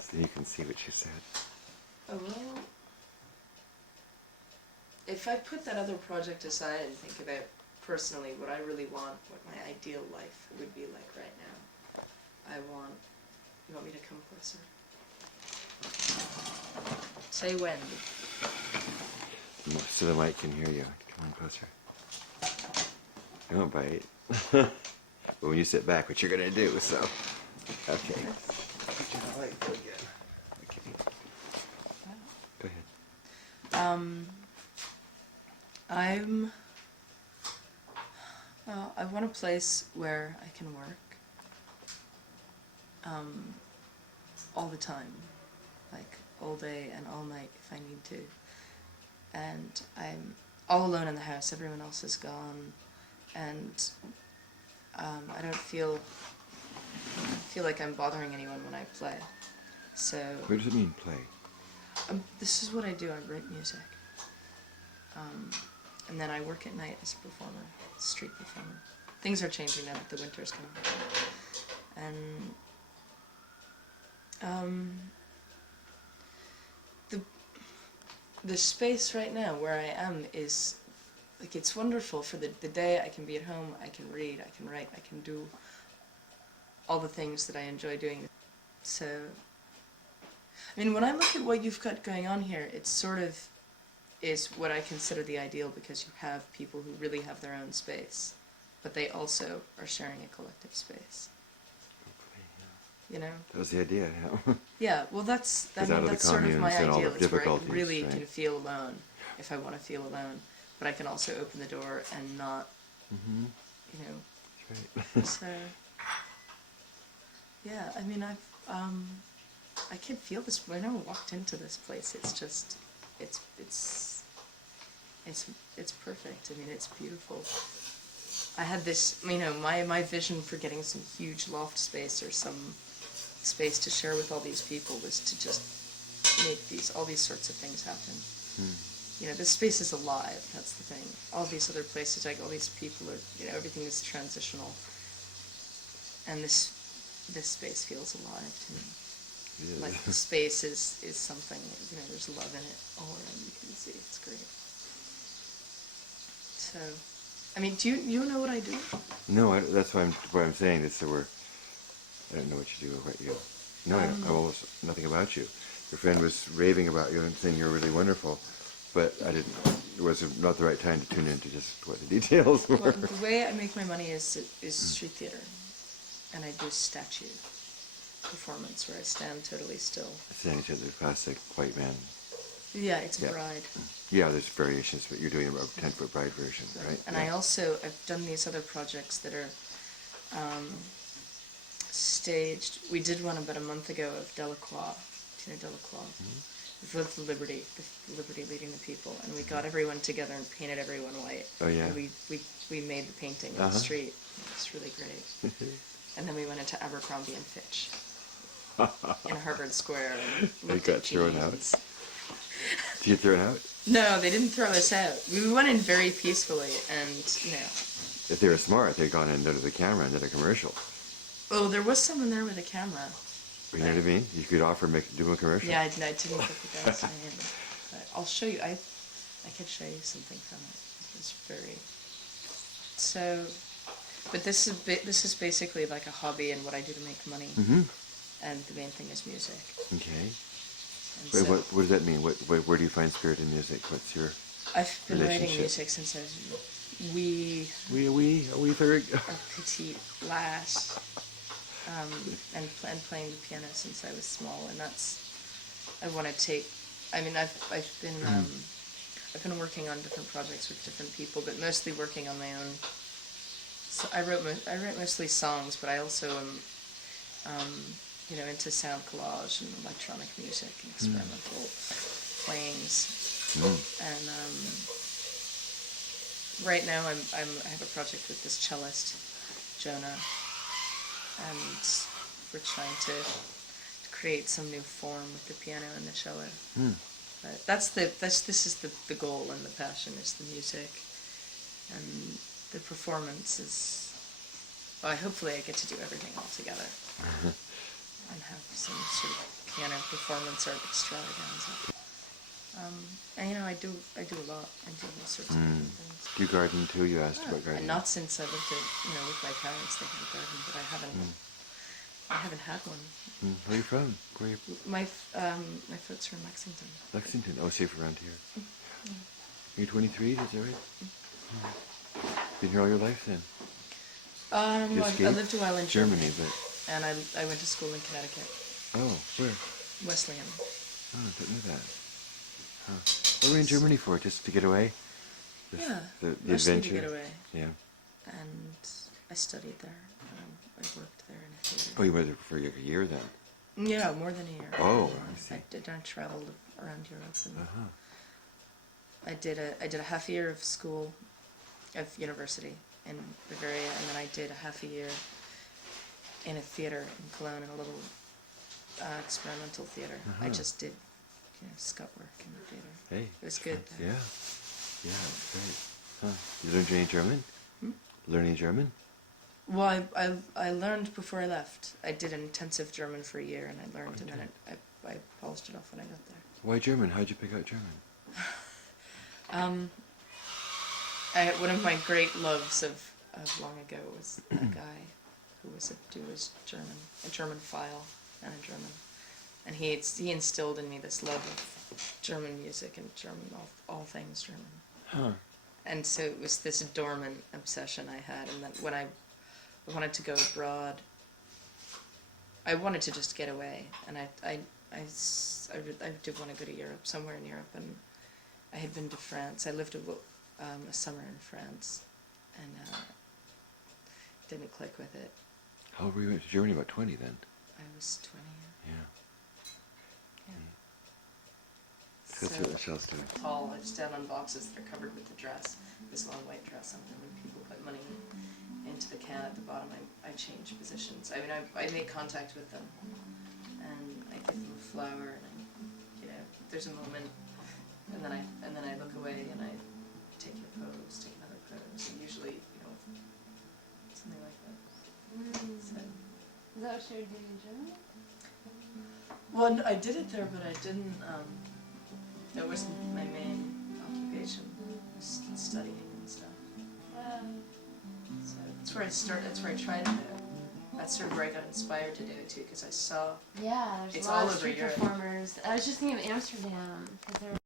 So you can see what she said. Oh, well, if I put that other project aside and think about personally what I really want, what my ideal life would be like right now, you want me to come closer? Say when. So the mic can hear you. Come on closer. Don't bite. But when you sit back, what you're going to do, so. Okay. Turn the light go again. Okay. Go ahead. I want a place where I can work all the time, like all day and all night if I need to. And I'm all alone in the house, everyone else is gone, and I don't feel like I'm bothering anyone when I play. So What does it mean, play? this is what I do, I write music. And then I work at night as a performer, street performer. Things are changing now that the winter's coming. And the space right now where I am is, like, it's wonderful. For the day I can be at home, I can read, I can write, I can do all the things that I enjoy doing. So, I mean, when I look at what you've got going on here, it sort of is what I consider the ideal, because you have people who really have their own space, but they also are sharing a collective space. You know? That was the idea, yeah. Yeah, well that's sort of my ideal. It's where I really can feel alone if I want to feel alone, but I can also open the door and not, you know. That's right. So, yeah, I mean, I can feel this when I walked into this place. It's just, it's perfect. I mean, it's beautiful. I had this, you know, my vision for getting some huge loft space or some space to share with all these people was to just make all these sorts of things happen. You know, this space is alive, that's the thing. All these other places, like all these people are, you know, everything is transitional. And this space feels alive to me. Yeah. Like the space is something, you know, there's love in it all around, you can see, it's great. So, I mean, do you know what I do? No, that's why I'm saying this, so I don't know what you do or what you... No, I almost nothing about you. Your friend was raving about you and saying you're really wonderful, but it was not the right time to tune into just what the details were. Well, the way I make my money is street theater, and I do statue performance where I stand totally still. Standing to the classic white man. Yeah, it's a bride. Yeah, there's variations, but you're doing a 10-foot bride version, right? And yeah. I've done these other projects that are staged. We did one about a month ago of Delacroix, do you know Delacroix? With the Liberty leading the people, and we got everyone together and painted everyone white. Oh yeah. And we made the painting on the street. It was really great. And then we went into Abercrombie and Fitch in Harvard Square and looked got at thrown jeans. out? Did you get thrown out? No, they didn't throw us out. We went in very peacefully, and you know. If they were smart, they'd gone into the camera and did a commercial. Oh, there was someone there with a camera. You know what I mean? You could do a commercial. Yeah, I didn't put the guy's name. But I'll show you. I could show you something from it. It was very. So, but this is basically like a hobby and what I do to make money. And the main thing is music. Okay. And Wait, what does that mean? Where do you find spirit in music? What's your I've been writing music since I was wee third. a petite lass. And playing the piano since I was small, and I want to take. I mean, I've been working on different projects with different people, but mostly working on my own. So I write mostly songs, but I also am, you know, into sound collage and electronic music and experimental playings. And right now I have a project with this cellist, Jonah. And we're trying to create some new form with the piano and the cello. But this is the goal and the passion is the music, and the performance is Well, hopefully I get to do everything all together and have some sort of piano performance art extravaganza. And I do a lot. I do all sorts of different things. Do you garden too? You asked about And gardening. not since I lived with my parents. They had a garden, but I haven't had one. Where are you from? Where are you? My folks are in Lexington. Lexington. Oh, safe around here. You're 23, is that right? Been here all your life then? I escaped? lived a while in Germany, but... and I went to school in Connecticut, Oh, where? Wesleyan. Oh, I didn't know that. Huh. What were you in Germany for? Just to get away? Yeah, The mostly adventure? to get away. Yeah. And I studied there. I worked there in a theater. Oh, you were there for a year then? Yeah, more than a year. Oh, I see. I traveled around Europe, and Uh-huh. I did a half year of school, of university in Bavaria, and then I did a half a year in a theater in Cologne, in a little experimental theater. I just did, scut work in the theater. Hey. It was good. Yeah. Yeah, it's great. Huh. You learned any German? Learning German? Well, I learned before I left. I did intensive German for a year, and I learned, and then I polished it off when I got there. Why German? How'd you pick out German? One of my great loves of long ago was a guy who was German, a German-phile and a German, and he instilled in me this love of German music and German, all things German. Huh. And so it was this dormant obsession I had, and that when I wanted to go abroad, I wanted to just get away, and I did want to go to Europe, somewhere in Europe, and I had been to France. I lived a summer in France, and didn't click with it. How old were you to Germany? About 20 then? I was 20. Yeah. So That's what the shells do. tall. I stand on boxes that are covered with the dress, this long white dress on them, and people put money into the can at the bottom. I change positions. I mean, I make contact with them, and I give them a flower, and there's a moment, and then I look away, and I take a pose, take another pose, and usually, something like that. So, Is that what you were doing in Germany? well, I did it there, but I didn't. That wasn't my main occupation. Was studying and stuff. So that's where I started. That's where I tried to do it. That's sort of where I got inspired to do it too, because I saw. Yeah, there's It's a lot all of over street Europe. performers. I was just thinking of Amsterdam, because there